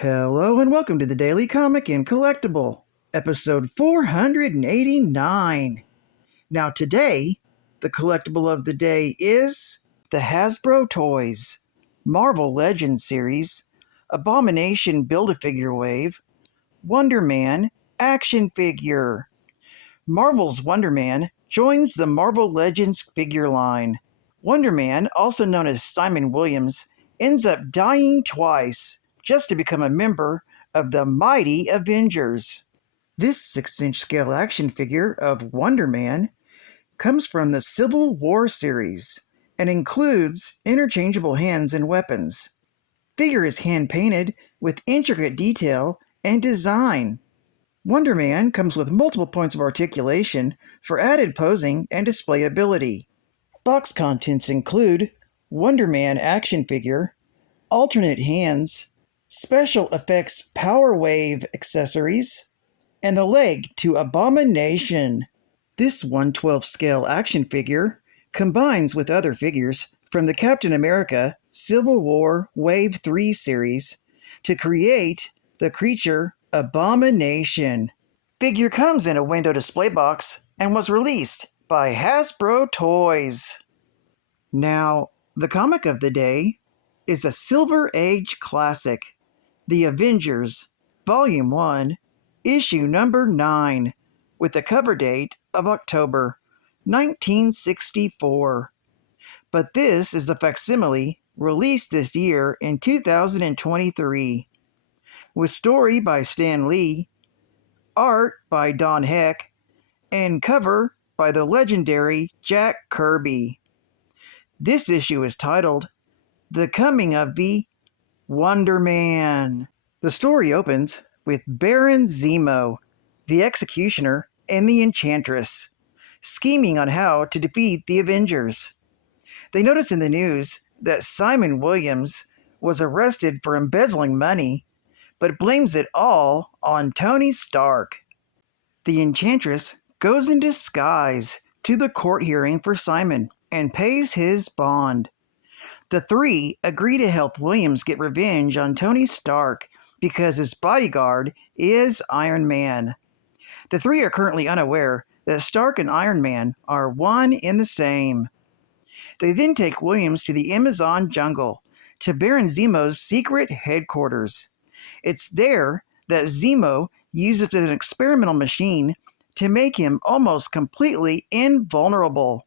Hello and welcome to the Daily Comic and Collectible, episode 489. Now today, the collectible of the day is the Hasbro Toys Marvel Legends series Abomination Build-A-Figure Wave Wonder Man action figure. Marvel's Wonder Man joins the Marvel Legends figure line. Wonder Man, also known as Simon Williams, ends up dying twice just to become a member of the mighty Avengers. This 6-inch scale action figure of Wonder Man comes from the Civil War series and includes interchangeable hands and weapons. Figure is hand-painted with intricate detail and design. Wonder Man comes with multiple points of articulation for added posing and display ability. Box contents include Wonder Man action figure, alternate hands, special effects Power Wave accessories, and the leg to Abomination. This 1/12 scale action figure combines with other figures from the Captain America Civil War Wave 3 series to create the creature Abomination. Figure comes in a window display box and was released by Hasbro Toys. Now, the comic of the day is a Silver Age classic, The Avengers, Volume 1, Issue number 9, with the cover date of October 1964. But this is the facsimile released this year in 2023, with story by Stan Lee, art by Don Heck, and cover by the legendary Jack Kirby. This issue is titled The Coming of the Wonder Man. The story opens with Baron Zemo, the Executioner, and the Enchantress scheming on how to defeat the Avengers. They notice in the news that Simon Williams was arrested for embezzling money, but blames it all on Tony Stark. The Enchantress goes in disguise to the court hearing for Simon and pays his bond. The three agree to help Williams get revenge on Tony Stark because his bodyguard is Iron Man. The three are currently unaware that Stark and Iron Man are one and the same. They then take Williams to the Amazon jungle, to Baron Zemo's secret headquarters. It's there that Zemo uses an experimental machine to make him almost completely invulnerable.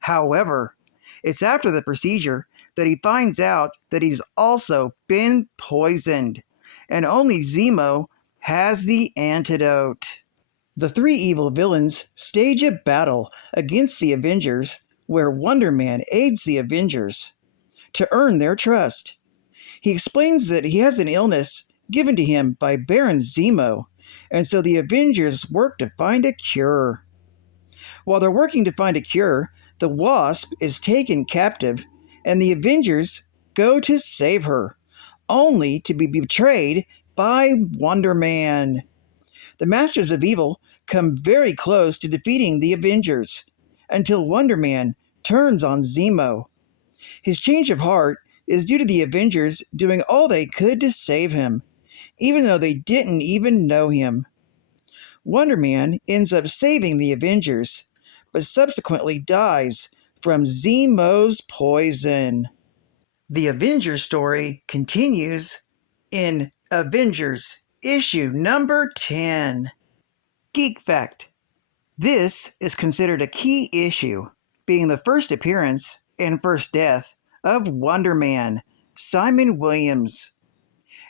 However, it's after the procedure that he finds out that he's also been poisoned, and only Zemo has the antidote. The three evil villains stage a battle against the Avengers, where Wonder Man aids the Avengers to earn their trust. He explains that he has an illness given to him by Baron Zemo, and so the Avengers work to find a cure. While they're working to find a cure, the Wasp is taken captive, and the Avengers go to save her, only to be betrayed by Wonder Man. The Masters of Evil come very close to defeating the Avengers, until Wonder Man turns on Zemo. His change of heart is due to the Avengers doing all they could to save him, even though they didn't even know him. Wonder Man ends up saving the Avengers, but subsequently dies from Zemo's poison. The Avengers story continues in Avengers issue number 10. Geek Fact: this is considered a key issue, being the first appearance and first death of Wonder Man, Simon Williams.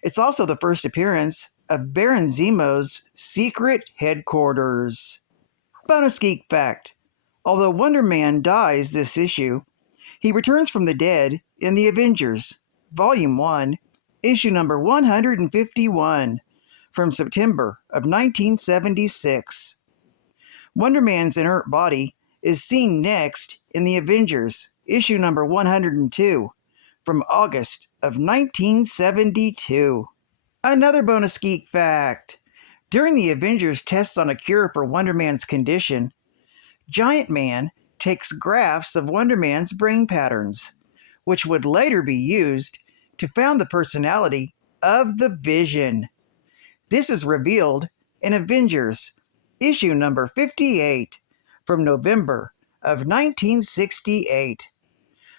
It's also the first appearance of Baron Zemo's secret headquarters. Bonus Geek Fact: although Wonder Man dies this issue, he returns from the dead in The Avengers, Volume 1, Issue number 151, from September of 1976. Wonder Man's inert body is seen next in The Avengers, Issue number 102, from August of 1972. Another bonus geek fact: during the Avengers' tests on a cure for Wonder Man's condition, Giant Man takes graphs of Wonder Man's brain patterns, which would later be used to found the personality of the Vision. This is revealed in Avengers, issue number 58, from November of 1968.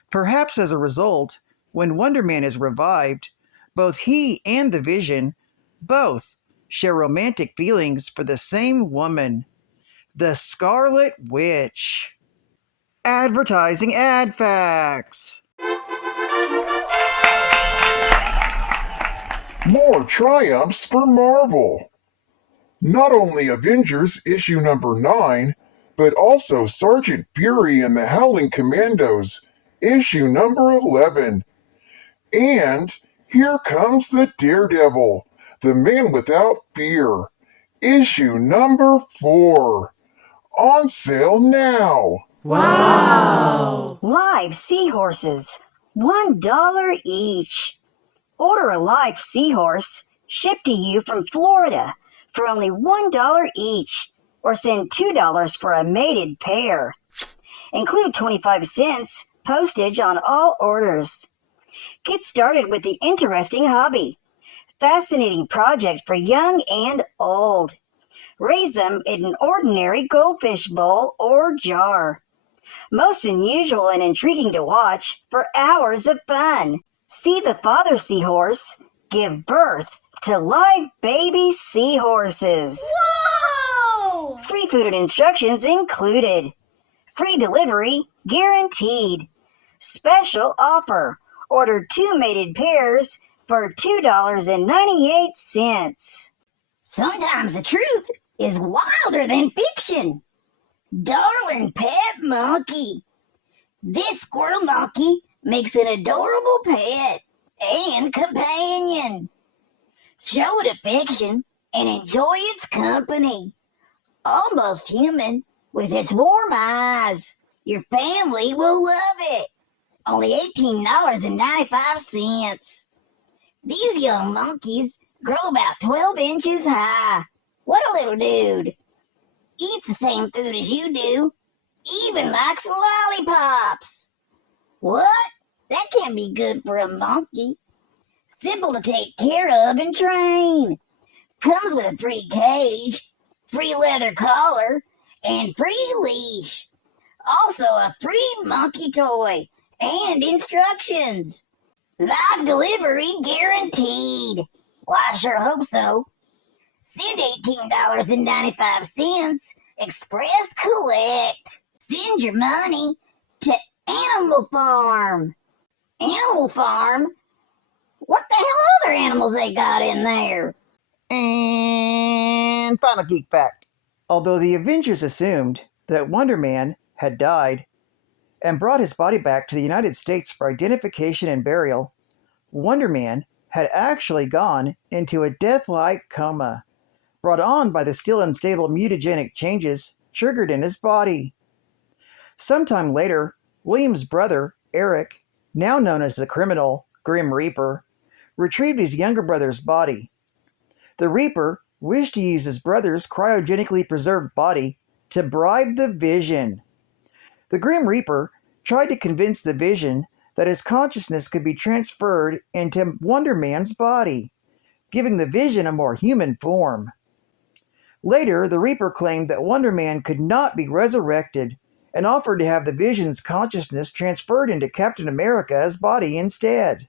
Perhaps as a result, when Wonder Man is revived, both he and the Vision both share romantic feelings for the same woman, the Scarlet Witch. Advertising ad facts. More triumphs for Marvel. Not only Avengers issue number 9, but also Sergeant Fury and the Howling Commandos issue number 11. And Here Comes the Daredevil, the Man Without Fear, issue number 4. On sale now. Wow! Live seahorses, $1 each. Order a live seahorse shipped to you from Florida for only $1 each, or send $2 for a mated pair. Include 25 cents postage on all orders. Get started with the interesting hobby. Fascinating project for young and old. Raise them in an ordinary goldfish bowl or jar. Most unusual and intriguing to watch for hours of fun. See the father seahorse give birth to live baby seahorses. Whoa! Free food and instructions included. Free delivery guaranteed. Special offer. Order 2 mated pairs for $2.98. Sometimes the truth is wilder than fiction. Darling pet monkey. This squirrel monkey makes an adorable pet and companion. Show it affection and enjoy its company. Almost human with its warm eyes. Your family will love it. Only $18.95. These young monkeys grow about 12 inches high. What a little dude. Eats the same food as you do. Even likes lollipops. What? That can't be good for a monkey. Simple to take care of and train. Comes with a free cage, free leather collar, and free leash. Also a free monkey toy and instructions. Live delivery guaranteed. Well, I sure hope so. Send $18.95 Express Collect. Send your money to Animal Farm. Animal Farm? What the hell other animals they got in there? And final geek fact. Although the Avengers assumed that Wonder Man had died and brought his body back to the United States for identification and burial, Wonder Man had actually gone into a death-like coma, brought on by the still unstable mutagenic changes triggered in his body. Sometime later, William's brother, Eric, now known as the criminal Grim Reaper, retrieved his younger brother's body. The Reaper wished to use his brother's cryogenically preserved body to bribe the Vision. The Grim Reaper tried to convince the Vision that his consciousness could be transferred into Wonder Man's body, giving the Vision a more human form. Later, the Reaper claimed that Wonder Man could not be resurrected and offered to have the Vision's consciousness transferred into Captain America's body instead.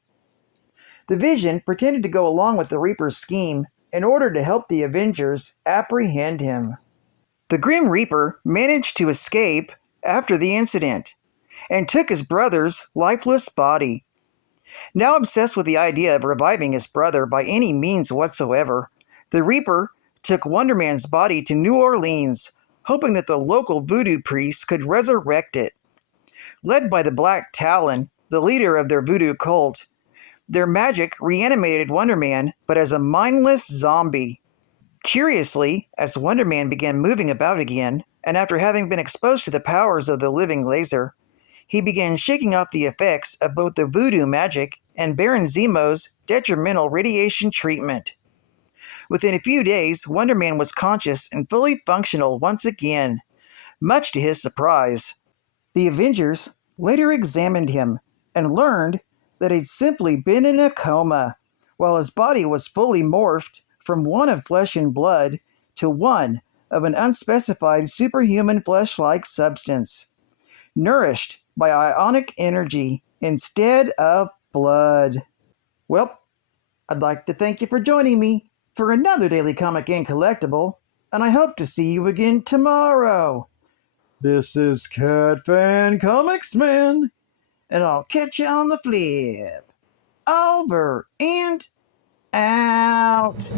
The Vision pretended to go along with the Reaper's scheme in order to help the Avengers apprehend him. The Grim Reaper managed to escape after the incident and took his brother's lifeless body. Now obsessed with the idea of reviving his brother by any means whatsoever, the Reaper took Wonder Man's body to New Orleans, hoping that the local voodoo priests could resurrect it. Led by the Black Talon, the leader of their voodoo cult, their magic reanimated Wonder Man, but as a mindless zombie. Curiously, as Wonder Man began moving about again, and after having been exposed to the powers of the living laser, he began shaking off the effects of both the voodoo magic and Baron Zemo's detrimental radiation treatment. Within a few days, Wonder Man was conscious and fully functional once again, much to his surprise. The Avengers later examined him and learned that he'd simply been in a coma, while his body was fully morphed from one of flesh and blood to one of an unspecified superhuman flesh-like substance, nourished by ionic energy instead of blood. Well, I'd like to thank you for joining me for another Daily Comic and Collectible, and I hope to see you again tomorrow. This is Cat Fan Comics Man, and I'll catch you on the flip. Over and out.